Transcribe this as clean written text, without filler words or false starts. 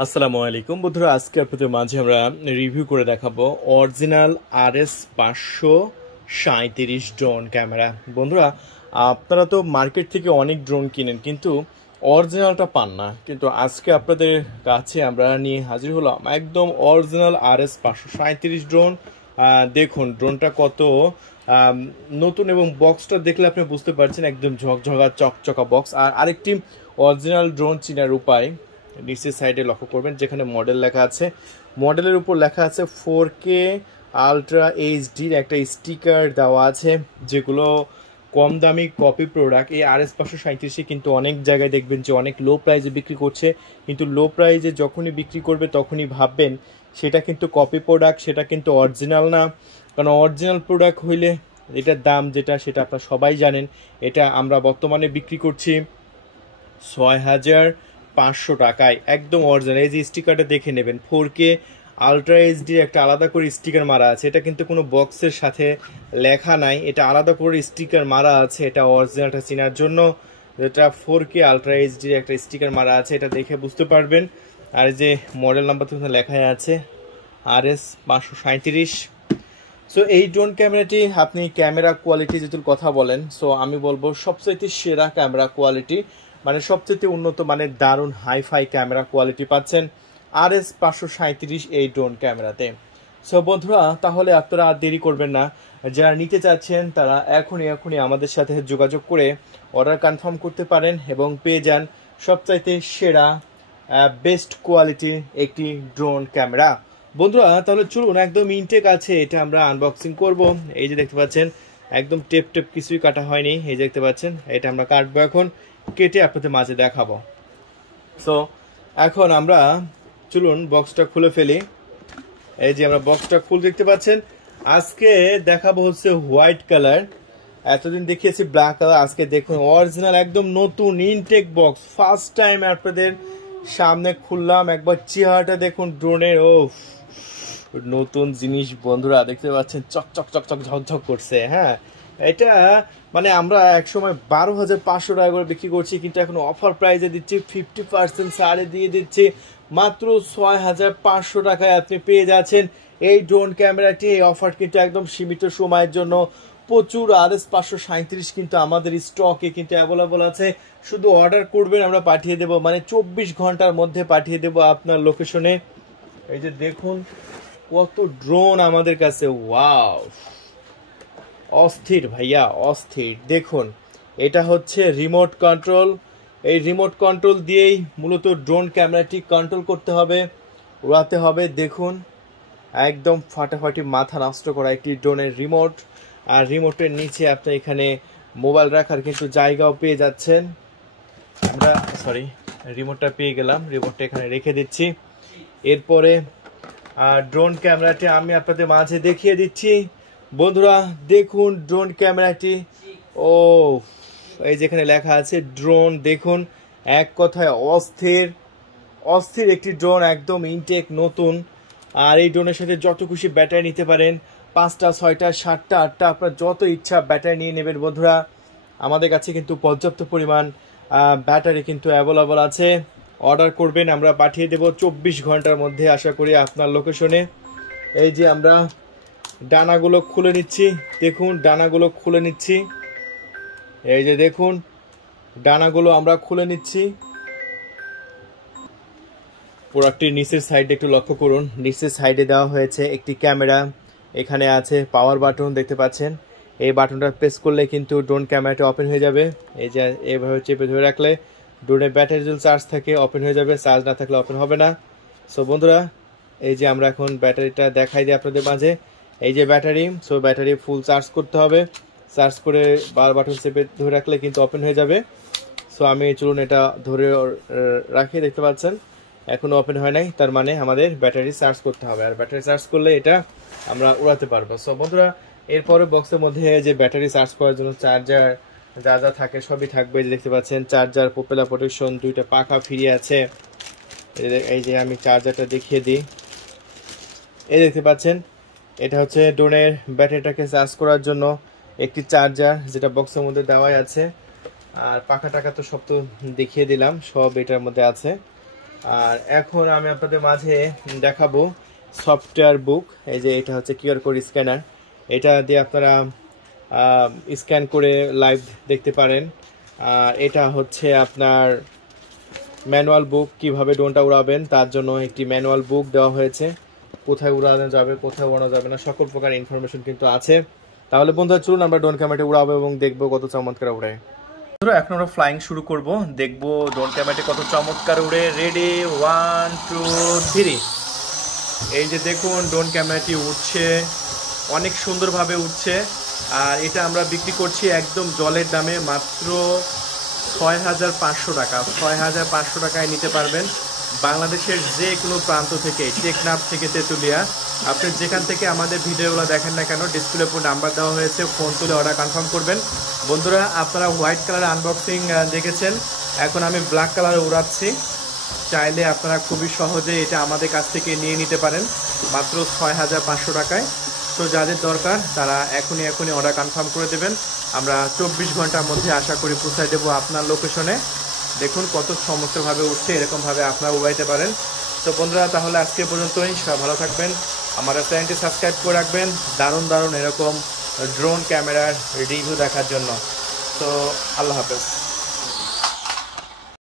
আসসালামু আলাইকুম বন্ধুরা, আজকে আপনাদের মাঝে আমরা রিভিউ করে দেখাবো অরিজিনাল RS537 ড্রোন ক্যামেরা। বন্ধুরা, আপনারা তো মার্কেট থেকে অনেক ড্রোন কিনেন কিন্তু অরিজিনালটা পান না, কিন্তু আজকে আপনাদের কাছে আমরা নিয়ে হাজির হলাম একদম অরিজিনাল RS537 ড্রোন। দেখুন ড্রোনটা কত নতুন, এবং বক্সটা দেখলে আপনি বুঝতে পারছেন একদম ঝকঝকা চকচকা বক্স। আর আরেকটি অরিজিনাল ড্রোন চিনার উপায়, নিচের সাইডে লক্ষ্য করবেন যেখানে মডেল লেখা আছে, মডেলের উপর লেখা আছে 4K আলট্রা এইচডির একটা স্টিকার দেওয়া আছে, যেগুলো কম দামি কপি প্রোডাক্ট। এই RS537 কিন্তু অনেক জায়গায় দেখবেন যে অনেক লো প্রাইসে বিক্রি করছে, কিন্তু লো প্রাইসে যখনই বিক্রি করবে তখনই ভাববেন সেটা কিন্তু কপি প্রোডাক্ট, সেটা কিন্তু অরিজিনাল না। কারণ অরিজিনাল প্রোডাক্ট হইলে এটার দাম যেটা সেটা আপনারা সবাই জানেন। এটা আমরা বর্তমানে বিক্রি করছি 6,500 টাকায়, একদম অরিজিনাল। এই যে স্টিকারটা দেখে নেবেন, 4K আলট্রা এইচডির একটা আলাদা করে স্টিকার মারা আছে, এটা কিন্তু কোনো বক্সের সাথে লেখা নাই, এটা আলাদা করে স্টিকার মারা আছে, এটা অরিজিনালটা চেনার জন্য। এটা 4K আলট্রা এইচডির একটা স্টিকার মারা আছে, এটা দেখে বুঝতে পারবেন। আর যে মডেল নাম্বার তো লেখা আছে RS537। সো এই ড্রোন ক্যামেরাটি, আপনি ক্যামেরা কোয়ালিটি যদি কথা বলেন, সো আমি বলবো সবচাইতে সেরা ক্যামেরা কোয়ালিটি, মানে সবচেয়ে উন্নত মানের দারুণ হাইফাই ক্যামেরা কোয়ালিটি পাচ্ছেন RS537 এই ড্রোন ক্যামেরাতে। সো বন্ধুরা, তাহলে আপনারা আর দেরি করবেন না, যারা নিতে চাচ্ছেন তারা এখনই আমাদের সাথে যোগাযোগ করে অর্ডার কনফার্ম করতে পারেন এবং পেয়ে যান সবচাইতে সেরা বেস্ট কোয়ালিটির একটি ড্রোন ক্যামেরা। বন্ধুরা, তাহলে চলুন, একদম ইনটেক আছে, এটা আমরা আনবক্সিং করব। এই যে দেখতে পাচ্ছেন একদম টেপ কিছুই কাটা হয়নি, এই যে দেখতে পাচ্ছেন, এটা আমরা কাটবো এখন, কেটে আপনাদের মাঝে দেখাবো। সো এখন আমরা চলুন বক্সটা খুলে ফেলি। এই যে আমরা বক্সটা খুলে দেখতে পাচ্ছেন, আজকে দেখাবো হচ্ছে হোয়াইট কালার, এতদিন দেখিয়েছি ব্ল্যাক কালার, আজকে দেখুন অরিজিনাল একদম নতুন ইনটেক বক্স, ফার্স্ট টাইম আপনাদের সামনে খুললাম। একবার চেহারাটা দেখুন ড্রোনের, ও নতুন জিনিস বন্ধুরা, দেখতে পাচ্ছেন চকচক চকচক ঝকঝক করছে। হ্যাঁ, এটা মানে আমরা একসময় 12,500 টাকা করে বিক্রি করছি, কিন্তু এখন অফার প্রাইসে দিচ্ছি, 50% ছাড়ে দিয়ে দিচ্ছি, মাত্র 6,500 টাকায় আপনি পেয়ে যাচ্ছেন এই ড্রোন ক্যামেরাটি। এই অফার কিন্তু একদম সীমিত সময়ের জন্য। প্রচুর RS537 কিন্তু আমাদের স্টকে কিন্তু অ্যাভেলেবল আছে, শুধু অর্ডার করবেন, আমরা পাঠিয়ে দেব, মানে 24 ঘন্টার মধ্যে পাঠিয়ে দেব আপনার লোকেশনে। এই যে দেখুন কত ড্রোন আমাদের কাছে, ওয়াও, অস্থির ভাইয়া অস্থির। দেখুন এটা হচ্ছে রিমোট কন্ট্রোল, এই রিমোট কন্ট্রোল দিয়েই মূলত ড্রোন ক্যামেরাটি কন্ট্রোল করতে হবে, উড়াতে হবে। দেখুন একদম ফাটাফাটি মাথা নষ্ট করা একটি ড্রোনের রিমোট। আর রিমোটের নিচে আপনি এখানে মোবাইল রাখার কিন্তু জায়গাও পেয়ে যাচ্ছেন। আমরা রিমোটটা পেয়ে গেলাম, রিমোটটা এখানে রেখে দিচ্ছি। এরপরে ড্রোন ক্যামেরাটি আমি আপনাদের মাঝে দেখিয়ে দিচ্ছি। বন্ধুরা দেখুন ড্রোন ক্যামেরাটি, ও এই যেখানে লেখা আছে ড্রোন, দেখুন এক কথায় অস্থির অস্থির একটি ড্রোন, একদম ইনটেক নতুন। আর এই ড্রোনের সাথে যত খুশি ব্যাটারি নিতে পারেন, 5টা 6টা 7টা 8টা আপনার যত ইচ্ছা ব্যাটারি নিয়ে নেবেন। বন্ধুরা, আমাদের কাছে কিন্তু পর্যাপ্ত পরিমাণ ব্যাটারি কিন্তু অ্যাভেলেবল আছে। অর্ডার করবেন, আমরা পাঠিয়ে দেব 24 ঘন্টার মধ্যে, আশা করি আপনার লোকেশনে। এই যে আমরা ডানাগুলো খুলে নিচ্ছি, দেখুন ডানাগুলো খুলে নিচ্ছি, এই যে দেখুন ডানাগুলো আমরা খুলে নিচ্ছি। প্রোডাক্টটির নিচের সাইডে একটু লক্ষ্য করুন, নিচের সাইডে দেওয়া হয়েছে একটি ক্যামেরা, এখানে আছে পাওয়ার বাটন, দেখতে পাচ্ছেন। এই বাটনটা প্রেস করলে কিন্তু ড্রোন ক্যামেরাটা ওপেন হয়ে যাবে। এই যে এইভাবে চেপে ধরে রাখলে ড্রোনের ব্যাটারি যদি চার্জ থাকে ওপেন হয়ে যাবে, চার্জ না থাকলে ওপেন হবে না। সো বন্ধুরা, এই যে আমরা এখন ব্যাটারিটা দেখাই দিই আপনাদের মাঝে, এই যে battery. So battery full charge করতে হবে, চার্জ করে পাওয়ার বাটন চেপে ধরে রাখলে কিন্তু ওপেন হয়ে যাবে। সো আমি চলুন এটা ধরে রাখি, দেখতে পাচ্ছেন এখনো ওপেন হয় নাই, তার মানে আমাদের ব্যাটারি চার্জ করতে হবে, আর ব্যাটারি চার্জ করলে এটা আমরা উড়াতে পারবো। সো বন্ধুরা, এরপরে বক্সের মধ্যে যে ব্যাটারি চার্জ করার জন্য চার্জার যা যা থাকে সবই থাকবে, দেখতে পাচ্ছেন চার্জার, প্রপেলার প্রোটেকশন, 2টা পাখা ফ্রি আছে। এই যে আমি চার্জারটা দেখিয়ে দিই, এই দেখতে পাচ্ছেন এটা হচ্ছে ড্রোনের ব্যাটারিটাকে চার্জ করার জন্য একটি চার্জার, যেটা বক্সের মধ্যে দেওয়াই আছে। আর পাখা টাকা তো সব তো দেখিয়ে দিলাম, সব এটার মধ্যে আছে। আর এখন আমি আপনাদের মাঝে দেখাবো সফটওয়্যার বুক। এই যে এটা হচ্ছে কিউআর কোড স্ক্যানার, এটা দিয়ে আপনারা স্ক্যান করে লাইভ দেখতে পারেন। আর এটা হচ্ছে আপনার ম্যানুয়াল বুক, কিভাবে ড্রোনটা উড়াবেন তার জন্য একটি ম্যানুয়াল বুক দেওয়া হয়েছে। কোথায় উড়ানো যাবে, কোথায় উড়ানো যাবে না, সকল প্রকার ইনফরমেশন কিন্তু আছে। তাহলে বন্ধুরা চলুন আমরা ড্রোন ক্যামেরাটি উড়াবো এবং দেখবো কত চমৎকার উড়ে। এখন আমরা ফ্লাইং শুরু করব, দেখবো ড্রোন ক্যামেরাটি কত চমৎকার উড়ে। রেডি, 1 2 3। এই যে দেখুন ড্রোন ক্যামেরাটি উঠছে, অনেক সুন্দরভাবে উঠছে। আর এটা আমরা বিক্রি করছি একদম জলের দামে, মাত্র 6,500 টাকা। 6,500 টাকায় নিতে পারবেন বাংলাদেশের যে কোনো প্রান্ত থেকে, টেকনাফ থেকে তেঁতুলিয়া। আপনি যেখান থেকে আমাদের ভিডিওগুলো দেখেন না কেন, ডিসপ্লে উপর নাম্বার দেওয়া হয়েছে, ফোন তুলে অর্ডার কনফার্ম করবেন। বন্ধুরা আপনারা হোয়াইট কালার আনবক্সিং দেখেছেন, এখন আমি ব্ল্যাক কালারে উড়াচ্ছি। চাইলে আপনারা খুবই সহজে এটা আমাদের কাছ থেকে নিয়ে নিতে পারেন মাত্র 6,500 টাকায়। তো যাদের দরকার তারা এখনই অর্ডার কনফার্ম করে দেবেন, আমরা 24 ঘন্টার মধ্যে আশা করি পৌঁছায় দেবো আপনার লোকেশনে। দেখুন কত চমৎকারভাবে উঠছে, এরকমভাবে আপনারা উড়াইতে পারেন। তো বন্ধুরা তাহলে আজকে পর্যন্তই, সবাই ভালো থাকবেন, আমাদের চ্যানেলটি সাবস্ক্রাইব করে রাখবেন দারুণ দারুণ এরকম ড্রোন ক্যামেরার রিভিউ দেখার জন্য। তো আল্লাহ হাফেজ।